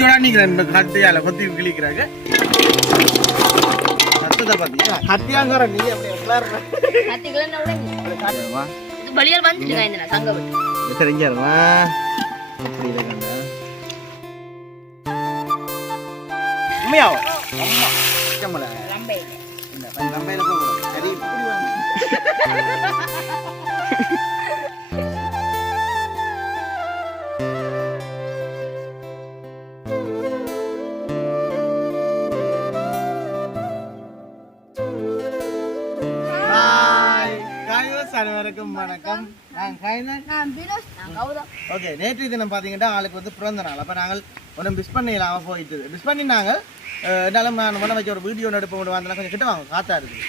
கத்தியோட நிக்கிறேன் இந்த கத்தியால கொத்தி கிழிக்கிறாங்க. கத்தியாங்கிற நீ அப்படியே இந்த விட்டு. உண்மையாவோ? அம்மா. நம்பையில போகணும் சரி இப்படி அனைவருக்கும் வணக்கம். ஓகே நேற்று தினம் பார்த்தீங்கன்னா ஆளுக்கு வந்து பிறந்த நாள். அப்போ நாங்கள் ஒன்றும் மிஸ் பண்ணிடலாம் போயிட்டு மிஸ் பண்ணினாங்க என்னாலும் நான் முன்ன வச்சு ஒரு வீடியோ எடுப்ப மட்டும் வந்தேன்னா கொஞ்சம் கிட்ட வாங்க காத்தா இருக்குது.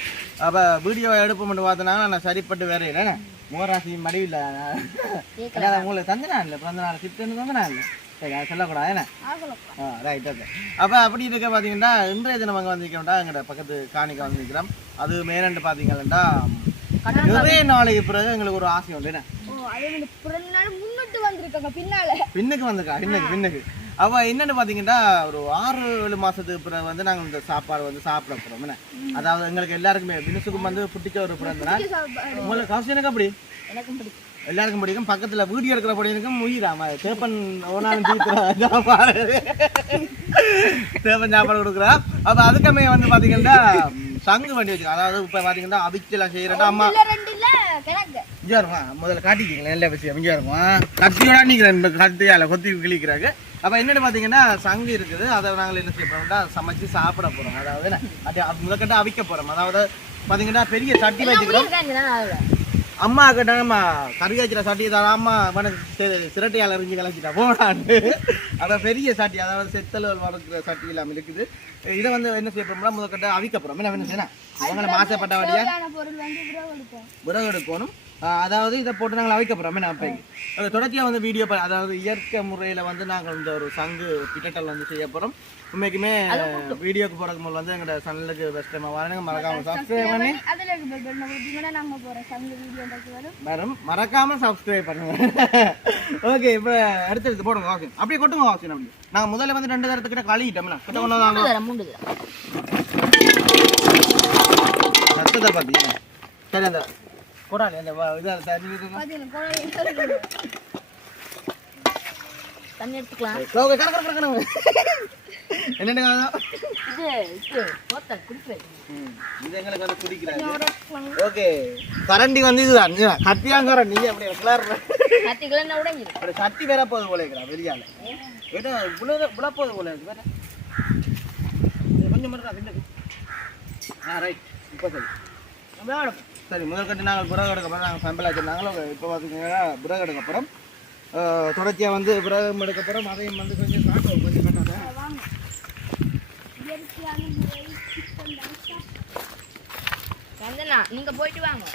அப்போ வீடியோ எடுப்ப மட்டும் பார்த்தனா நான் சரிப்பட்டு வேற இல்லை மோராசி மடிவில் உங்களுக்கு தந்த நாள் இல்லை பிறந்த நாள் சிப்ட்டு தந்த நாள் இல்லை. சரி அதை சொல்லக்கூடாது என்ன? ஆ ரைட் ஓகே அப்போ அப்படி இருக்க பார்த்தீங்கன்னா இன்றைய தினம் அங்கே வந்திருக்கோம்டா எங்கள்ட பக்கத்து காணிக்க வந்திருக்கிறோம். அது மேலண்டு பார்த்தீங்கன்னா நிறைய நாளைக்கு பிறகு எங்களுக்கு ஒரு ஆசை உண்டு என்ன? முன்னிட்டு வந்திருக்காங்க பின்னால. பின்னுக்கு வந்திருக்கா? பின்னுக்கு பின்னுக்கு. அவ என்னன்னு பாத்தீங்கன்னா ஒரு ஆறு ஏழு மாசத்துக்கு பிறகு வந்து நாங்க இந்த சாப்பாடு வந்து சாப்பிட போறோம் என்ன? அதாவது எங்களுக்கு எல்லாருக்குமே பினுசுக்கும் வந்து பிடிச்ச ஒரு பிறந்த நாள். உங்களுக்கு காசு எனக்கு அப்படி பிடிக்கும். எல்லாருக்கும் பிடிக்கும். பக்கத்துல வீடியோ எடுக்கிற படையனுக்கும் உயிராம சேப்பன் ஓனாலும் சாப்பாடு சேப்பன் சாப்பாடு கொடுக்குறா. அப்ப அதுக்கமே வந்து பாத்தீங்கன்னா சங்கு வண்டி வச்சுக்கோ அதாவது இப்ப பாத்தீங்கன்னா அவிச்சலாம் செய்யறா அம்மா. இங்கே வருமா? முதல்ல காட்டிக்கிங்களேன் எல்லா விஷயம் இங்கே வருமா? கத்தியோட நிற்கிறேன் கத்தியால் கொத்தி கிழிக்கிறாங்க. அப்போ என்னென்னு பார்த்தீங்கன்னா சங்கு இருக்குது. அதை நாங்கள் என்ன செய்ய போகிறோம்னா சமைச்சு சாப்பிட போகிறோம் அதாவது முதற்கட்ட அவிக்க போகிறோம் அதாவது பார்த்தீங்கன்னா பெரிய சட்டி வச்சுக்கிறோம். அம்மா கிட்டாங்கம்மா கறி வச்சுற சட்டி தான் அம்மா உனக்கு சிரட்டையால் இறங்கி கலைச்சிட்டா போடான்னு. அதை பெரிய சட்டி அதாவது செத்தல் வளர்க்குற சட்டி இல்லாமல் இருக்குது. இதை வந்து என்ன செய்ய போகிறோம்னா முதற்கட்ட அவிக்க போகிறோம் என்ன என்ன செய்யணும்? அவங்கள மாசப்பட்ட வழியா தேவையான பொருள் வந்து விரவு எடுப்போம். விறகு எடுக்கணும். அதாவது இதை போட்டு நாங்கள் அவிக்க போகிறோம் நான் அது தொடர்ச்சியாக வந்து வீடியோ அதாவது இயற்கை முறையில் வந்து நாங்கள் இந்த ஒரு சங்கு பிட்டட்டல் வந்து செய்ய போகிறோம் உண்மைக்குமே வீடியோக்கு போகிறதுக்கு முதல்ல வந்து எங்களோட சேனலுக்கு பெஸ்ட் டைம் வரணுங்க மறக்காமல் சப்ஸ்கிரைப் பண்ணி வரும். மறக்காமல் சப்ஸ்கிரைப் பண்ணுங்க. ஓகே இப்போ அடுத்து எடுத்து போடுங்க ஓகே அப்படியே கொட்டுங்க வாசி அப்படி நாங்கள் முதல்ல வந்து ரெண்டு தரத்துக்கிட்ட கழுவிட்டோம்ல கிட்ட ஒன்று தரம் சத்தத்தை பார்த்தீங்க சரி அந்த போடாது அந்த இதாக தண்ணி தண்ணி எடுத்துக்கலாம். என்னென்ன ஓகே. கரண்டி வந்து இதுதான். நீ அப்படி விளாடுற கத்திக்கலாம் உடைஞ்சிடும் அப்படி வேற போகுது போல இருக்கிறா வெளியால. ஏதோ விழ போகுது போல இருக்கு வேற. கொஞ்சம் மட்டும் தான் ஆ ரைட் இப்போ சரி. சரி முதல் கட்டி நாங்கள் புறகு எடுக்க போகிறோம் நாங்கள் சம்பளம் வச்சுருந்தாங்களோ இப்போ பார்த்தீங்கன்னா புறகு எடுக்க போகிறோம் தொடர்ச்சியாக வந்து புறகம் எடுக்க போகிறோம் அதையும் வந்து கொஞ்சம் காட்டுவோம் கொஞ்சம் காட்டாத. வந்தனா நீங்க போயிட்டு வாங்க.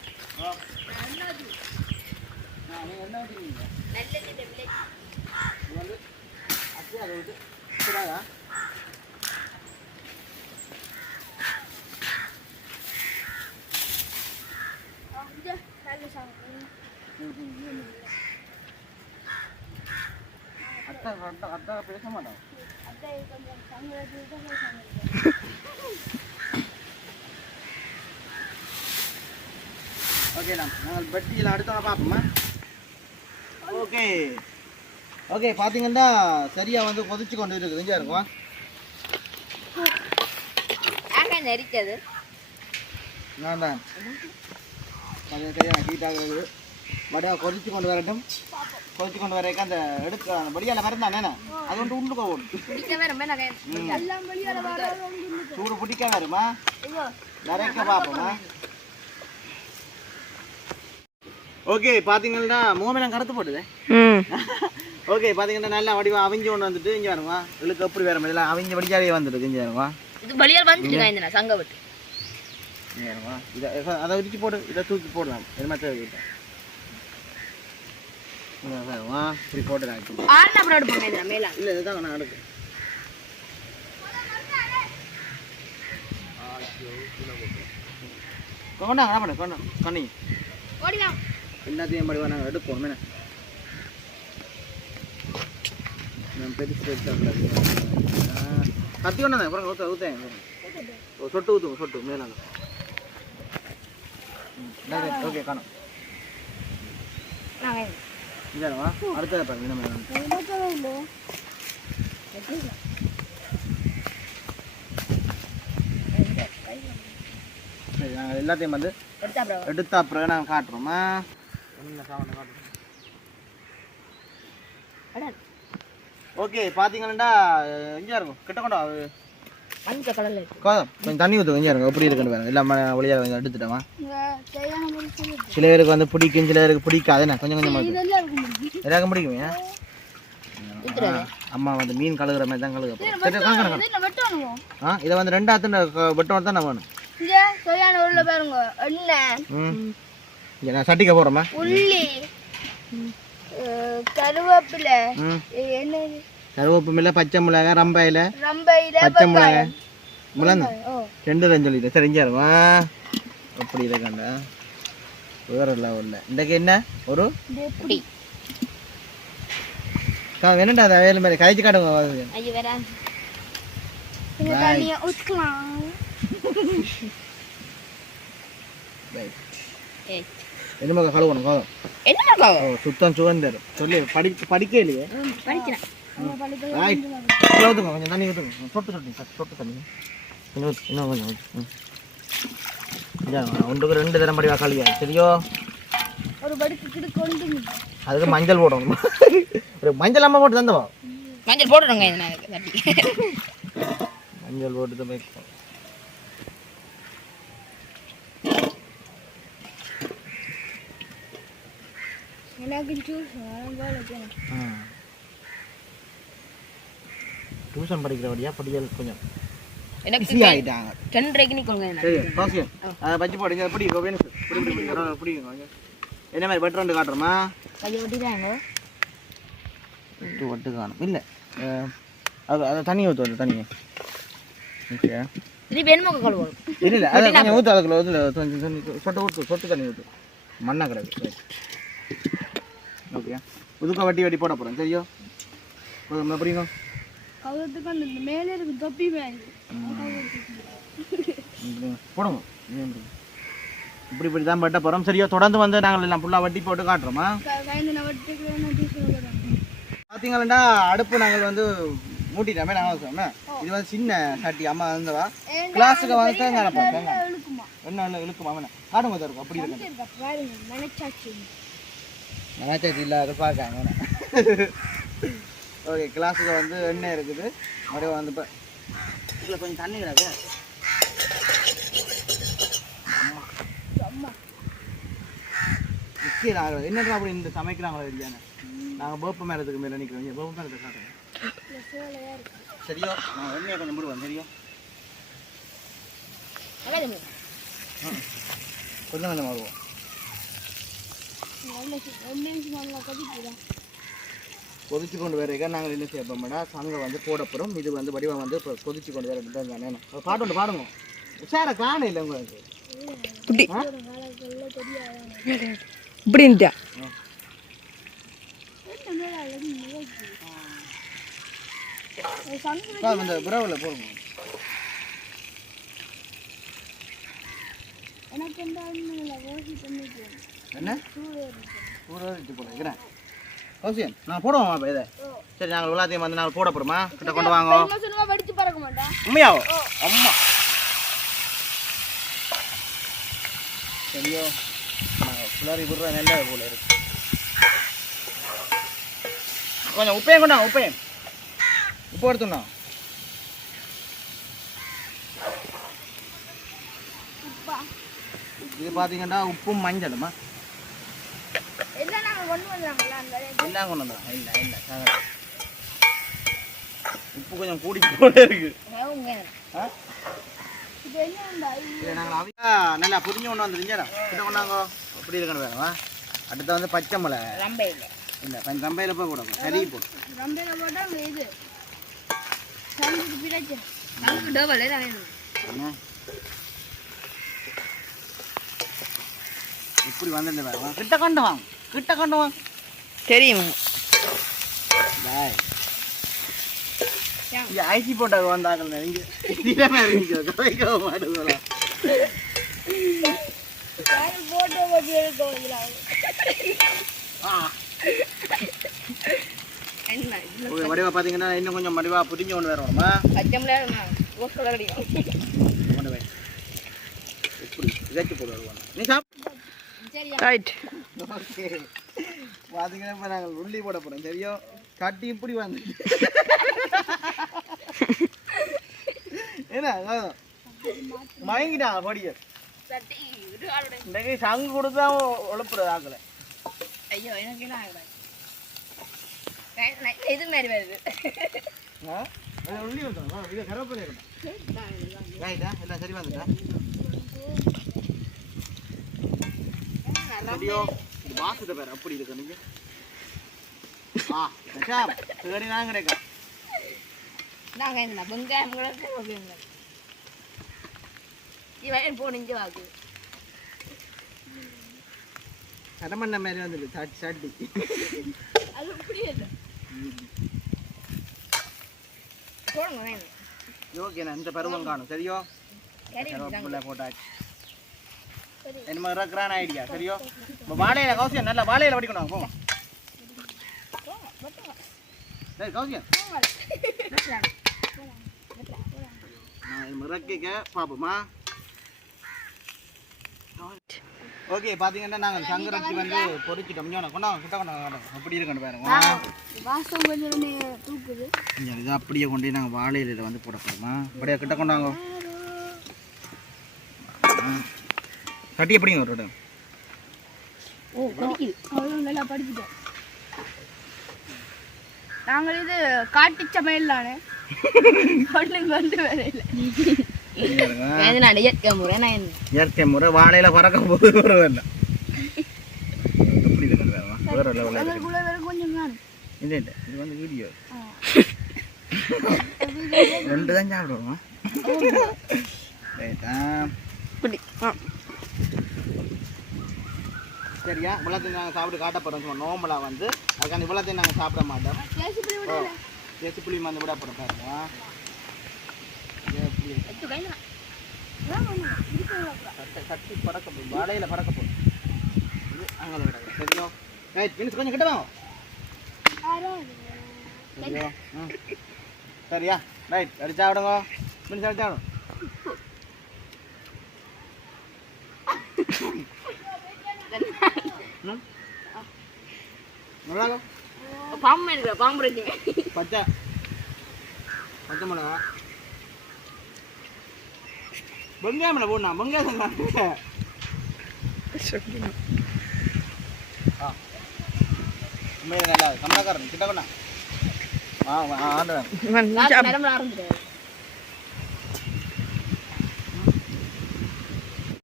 நீங்கள் நல்லது இந்த village. இது வந்து அப்படியே அதை விட்டு கூடாதா அத்தை அத்தை அத்தை பேச மாட்டோம் ஓகே நாங்கள் பெட்டியில் அடுத்த பார்ப்போமா ஓகே ஓகே பார்த்தீங்கன்னா சரியா வந்து கொதிச்சு கொண்டு இருக்குது இங்கே இருக்கும் நெரிச்சது நான் தான் அது சரியா ஹீட் வடை கொதிச்சு கொண்டு வரட்டும். கொதிச்சு கொண்டு வரக்க அந்த எடுக்க அந்த வடியால மறந்தானே அது வந்து உள்ளுக்கு வெளியால வர சூடு பிடிக்க வருமா? நிறைக்க பார்ப்போமா ஓகே பார்த்தீங்கன்னா மூமெல்லாம் கருத்து போட்டுது. ஓகே பார்த்தீங்கன்னா நல்லா வடிவம் அவிஞ்சு கொண்டு வந்துட்டு இங்கே வருமா? இழுக்கு எப்படி வேற மாதிரி அவிஞ்ச வடிக்காவே வந்துட்டு இங்கே வருமா? இது வெளியால் வந்துட்டு இந்த சங்க விட்டு. இங்கே வருமா? இதை அதை விரிச்சு போடு. இதை தூக்கி போடலாம். இது மாதிரி வருமா இப்படி போட்டு நான் ஆனா அப்புறம் எடுப்பாங்க இந்த மேல. இல்லை இதுதான் நான் எடுக்கு. கொண்டாங்க என்ன பண்ண கொண்டா கண்ணி ஓடிலாம் எல்லாத்தையும் படி நாங்கள் எடுப்போம் என்ன? நான் பெருசு பெருசாக கத்தி கொண்டு வந்தேன் அப்புறம் ஊற்ற ஊற்றேன் ஓ சொட்டு ஊற்றுங்க சொட்டு மேலாங்க ஓகே காணும் நாங்கள் இந்தாடவா அடுத்ததை பாருங்க என்ன மேலே எடுக்கவே இல்லை சரி நாங்கள் எல்லாத்தையும் வந்து எடுத்தா அப்புறம் நாங்கள் காட்டுறோம்? ஓகே பார்த்தீங்கன்னா இங்கே இருக்கும் கிட்ட கொண்டா கோதம் கொஞ்சம் தண்ணி ஊற்றுங்க இங்கே இருக்கும் எப்படி இருக்குன்னு பாருங்க. எல்லாம் வழியாக கொஞ்சம் எடுத்துட்டோமா சில பேருக்கு வந்து பிடிக்கும் சில பேருக்கு பிடிக்காது. என்ன கொஞ்சம் கொஞ்சமாக எல்லாருக்கும் பிடிக்குமே? அம்மா வந்து மீன் கழுகுற மாதிரி தான் கழுக ஆ இதை வந்து ரெண்டாத்து வெட்டம் தான் நான் வேணும். சட்டிக்க போகிறோமா உள்ளி. கருவேப்பிலை. ம். இது என்னது கருவேப்பு மில்ல பச்சை மிளகாய். ரம்பாயில் ரம்பையில பச்சை மிளந்து ஓ. ரெண்டு ரெண்டு சொல்லிட்டேன். சரி இங்கே இருமா? அப்படி இதை கண்டா? வேற லெவலில் இன்றைக்கு என்ன? ஒரு? கா- என்னடா அது வேலை மாதிரி கழிச்சு காட்டுங்க வாங்க. ஐயோ வேற. இந்த தண்ணியை ஊற்றலாம் Right. ஏய். என்னமா கழுவணும் சுத்தம் சுதந்திரம். சொல்லி படி படிக்க இல்லையே படிக்கிறேன். ரைட் இதில் ஊற்றுங்க கொஞ்சம் தண்ணி ஊற்றுங்க சொட்டு சொட்டு சொட்டு தண்ணி கொஞ்சம் இன்னும் கொஞ்சம் ஊத்து ம் ஒன்றுக்கு ரெண்டு தரம் படிவா கழியா சரியோ? ஒரு படுக்கு அதுக்கு மஞ்சள் போடணும். ஒரு மஞ்சள் அம்மா போட்டு தந்தவா? மஞ்சள் போட்டுருங்க இது நான் தட்டி. மஞ்சள் போட்டு தான் எனக்கு ஜூஸ் டியூஷன் படிக்கிறபடியா படிக்கல் கொஞ்சம் எனக்கு பிஸி ஆகிட்டாங்க ரெண்டரைக்கு நிற்கோங்க சரி அதை பச்சி போடுங்க எப்படி வேணும் பிடி பிடி பிடி. ஒரு பிடிங்க கொஞ்சம் என்ன மாதிரி பட்டு ரெண்டு காட்டுறோமா? கையை காணும். இல்லை. அது அதை தண்ணி ஊற்று அந்த தண்ணியை. ஓகே. திருப்பி என்ன கழுவோம் இல்லை இல்லை. அதை கொஞ்சம் ஊற்று அதுக்குள்ள ஊற்று கொஞ்சம் தண்ணி சொட்டு ஊற்று சொட்டு தண்ணி ஊற்று மண்ணா கிடக்கு ஓகே. புதுக்க வட்டி வட்டி போட போகிறேன் சரியோ? புரியுங்க கவுத்துக்கு அந்த மேலே இருக்கு தொப்பி மேலே போடுங்க. இப்படி? இப்படி தான் பட்ட போகிறோம் சரியா தொடர்ந்து வந்து நாங்கள் எல்லாம் ஃபுல்லாக வட்டி போட்டு காட்டுறோமா? பார்த்தீங்களா அடுப்பு நாங்கள் வந்து மூட்டிட்டோமே நாங்கள் சொன்னோம் இது வந்து சின்ன சட்டி அம்மா வந்தவா கிளாஸுக்கு வந்து தேங்காய் என்ன இல்லை இழுக்குமா அவனை காடுங்க தான் இருக்கும் அப்படி இருக்கு இருக்கா? பாருங்க நினைச்சாச்சு நினைச்சாச்சு இல்லை அது பார்க்காங்க ஓகே கிளாஸுக்கு வந்து எண்ணெய் இருக்குது. மறுபடியும் வந்து இப்போ இதில் கொஞ்சம் தண்ணி கிடக்கு. அம்மா முக்கியம் என்னடா அப்படி இந்த சமைக்கிறாங்களோ இல்லையானே நாங்கள் வேப்ப மேலத்துக்கு மேலே நிற்கிறோம் வேப்ப மேலத்தை காட்டுறோம் சரியோ? நான் எண்ணெயை கொஞ்சம் முடுவேன் சரியோ? கொஞ்சம் கொஞ்சம் வருவோம். ஒன்று நல்லா கொதிச்சு கொண்டு வரீங்க நாங்கள் என்ன செய்ய போறோம்னா சங்க வந்து போட போகிறோம் இது வந்து வடிவம் வந்து இப்போ கொதிச்சு கொண்டு வர தான் தானே பாட்டு ஒன்று பாடுங்க. உஷார காண இல்லை உங்களுக்கு? இப்படின்ட்டா. அக்கா, இந்த புறவில் போடுங்க. எனக்கு என்ன? அவசியம். நான் போடுவோம் அப்போ இதை. சரி நாங்கள் எல்லாத்தையும் வந்து நாங்கள் போட போகிறோமா கிட்ட கொண்டு வாங்க. உண்மையாவோ? அம்மா. சரியோ புலாரி விடுற நல்ல போல இருக்கு. கொஞ்சம் உப்பையும் கொண்டாங்க உப்பையும். உப்பு எடுத்துண்ணா இது பார்த்தீங்கன்னா உப்பும் மஞ்சளுமா? கொண்டு வந்துடுறாங்களா அந்த எல்லாம் கொண்டு வந்தோம் இல்லை இல்லை சாதம். உப்பு கொஞ்சம் கூடி போல இருக்கு. நல்லா புரிஞ்சு கொண்டு வந்துருந்தா கிட்ட கொண்டாங்க. அப்படி இருக்கணும் வேணுமா அடுத்து வந்து பச்சை மிளகா ரொம்ப இல்லை கொஞ்சம் தம்பையில் போய் போடுங்க கறி போட்டு ரொம்ப போட்டால் அங்கே இது. சமைச்சு பிடிச்சு நமக்கு டபுள் வேணும்? என்ன? இப்படி வந்துட்டு வேணுமா கிட்ட கொண்டு வாங்க. கிட்ட கொண்டு வாங்க தெரியும். பாய் இங்க ஐசி போட்டாங்க வந்தாங்க இங்க. போட்டோ? ஓகே வடிவா பாத்தீங்கன்னா இன்னும் கொஞ்சம் வடிவா புரிஞ்சு கொண்டு வரணுமா? கொண்டு வை எப்படி? இதாச்சு போடுவாங்க நீ சாப் சரியா ரைட் ஓகே. பாத்தீங்கன்னா இப்போ நாங்கள் உள்ளி போட போறோம் சரியோ கட்டி இப்படி வந்து என்ன அதான். மயங்கிட்டாங்க படிக்க இன்றைக்கு சங்கு கொடுத்து தான் உழப்புறது ஆக்கலை. ஐயோ எனக்கு நான் இது மாதிரி வருது? உள்ளி வந்துடும். இது கருவேப்பிலை இருக்கணும் ரைட்டா எல்லாம் சரி வந்துட்டா? இது வாசத்தை பேர் அப்படி இருக்கு நீங்க. ஆ நான் கிடைக்கும் நாங்கள் என்ன வெங்காயம் கூட போடுவீங்க இவன் போனிஞ்சு வாக்கு மாதிரி வந்துட்டு சாட்டி சாட்டி. அது அப்படியே இல்லை. போடுங்க ஓகே நான் இந்த பருவம் காணும் சரியோ? போட்டாச்சு. என்ன இருக்கிறான் ஐடியா சரியோ? இப்போ வாழையில கௌசியம் நல்ல வாழையில வடிக்கணும்? போ. கௌசியம். மிரக்கிக்க பார்ப்போமா ஓகே பார்த்தீங்கன்னா நாங்கள் சங்கரத்தி வந்து பொறிச்சிட்டோம். இங்கே கொண்டாங்க கிட்ட கொண்டாங்க அப்படி இருக்குன்னு பாருங்க. கொஞ்சம் இதை அப்படியே கொண்டு நாங்கள் வாழையில இதை வந்து போட போகிறோமா அப்படியே கிட்ட கொண்டாங்க ஆ. கட்டி எப்படிங்க ஒரு இடம்? ஓ படிக்குது. அவ்வளோ நல்லா படிச்சுட்டோம் நாங்கள் இது காட்டு சமையல் தானே? ஒன்றும் வந்து வரையில நான் இயற்கை முறை நான் இயற்கை முறை வாழையில பறக்க போது வேண்டாம் எப்படி இருக்கு வேற கொஞ்சம் காணும். இல்லை இல்லை இது வந்து வீடியோ. ரெண்டு தான் சாப்பிடுவோமா? ரைட்டா. இப்படி ஆ. சரியா இவ்வளோத்தையும் நாங்கள் சாப்பிட்டு காட்ட போகிறோம் சும்மா நோம்பலாக வந்து அதுக்கான இவ்வளோத்தையும் நாங்கள் சாப்பிட மாட்டோம். ஓ தேசி புளி மருந்து விட போகிறோம் பாருங்க. புளி. கட்ட பறக்க போகுது. வாழையில பறக்க இது அங்கே கிடக்கு. சரியா ரைட் மினிஸ் கொஞ்சம் கிட்ட வாங்க. சரியா? ரைட் அடிச்சா விடுங்க. மினிஸ் அடிச்சா விடும் ம் நல்லா இருக்கும். பாம்பு இருக்குங்க பச்சை. பச்சை மிளகா. வெங்காயம் போடணும். வெங்காயம் ஆ. உண்மையில நல்லா கமலக்காரன் கிட்ட கொண்டா. ஆ ஆ, ஆண்டுவேன் இவன் சாப்~ நிலமல ஆரம்பிச்சிருவாரு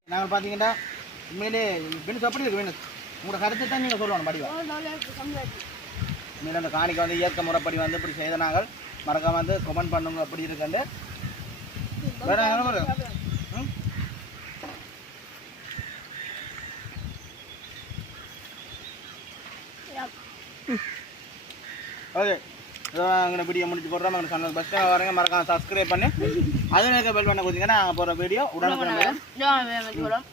நாங்கள் பார்த்தீங்கன்னா உண்மையிலே பெண்ஸ் அப்படி இருக்கு வேணும் உங்களோட கருத்தை தான் நீங்கள் சொல்லணும் படிவா உண்மையில அந்த காணிக்கு வந்து இயற்கை முறைப்படி வந்து இப்படி செய்த நாங்கள் மறக்காம வந்து கமெண்ட் பண்ணுங்க அப்படி இருக்குண்டு வேற? ம்? ஓகே அங்கே வீடியோ முடிச்சு போடுறோம் அங்கே சொன்ன பஸ் வரங்க மறக்காம சப்ஸ்கிரைப் பண்ணி இருக்க பெல் பண்ண கொடுத்தீங்கன்னா நாங்கள் போகிற வீடியோ. சொல்லுவோம்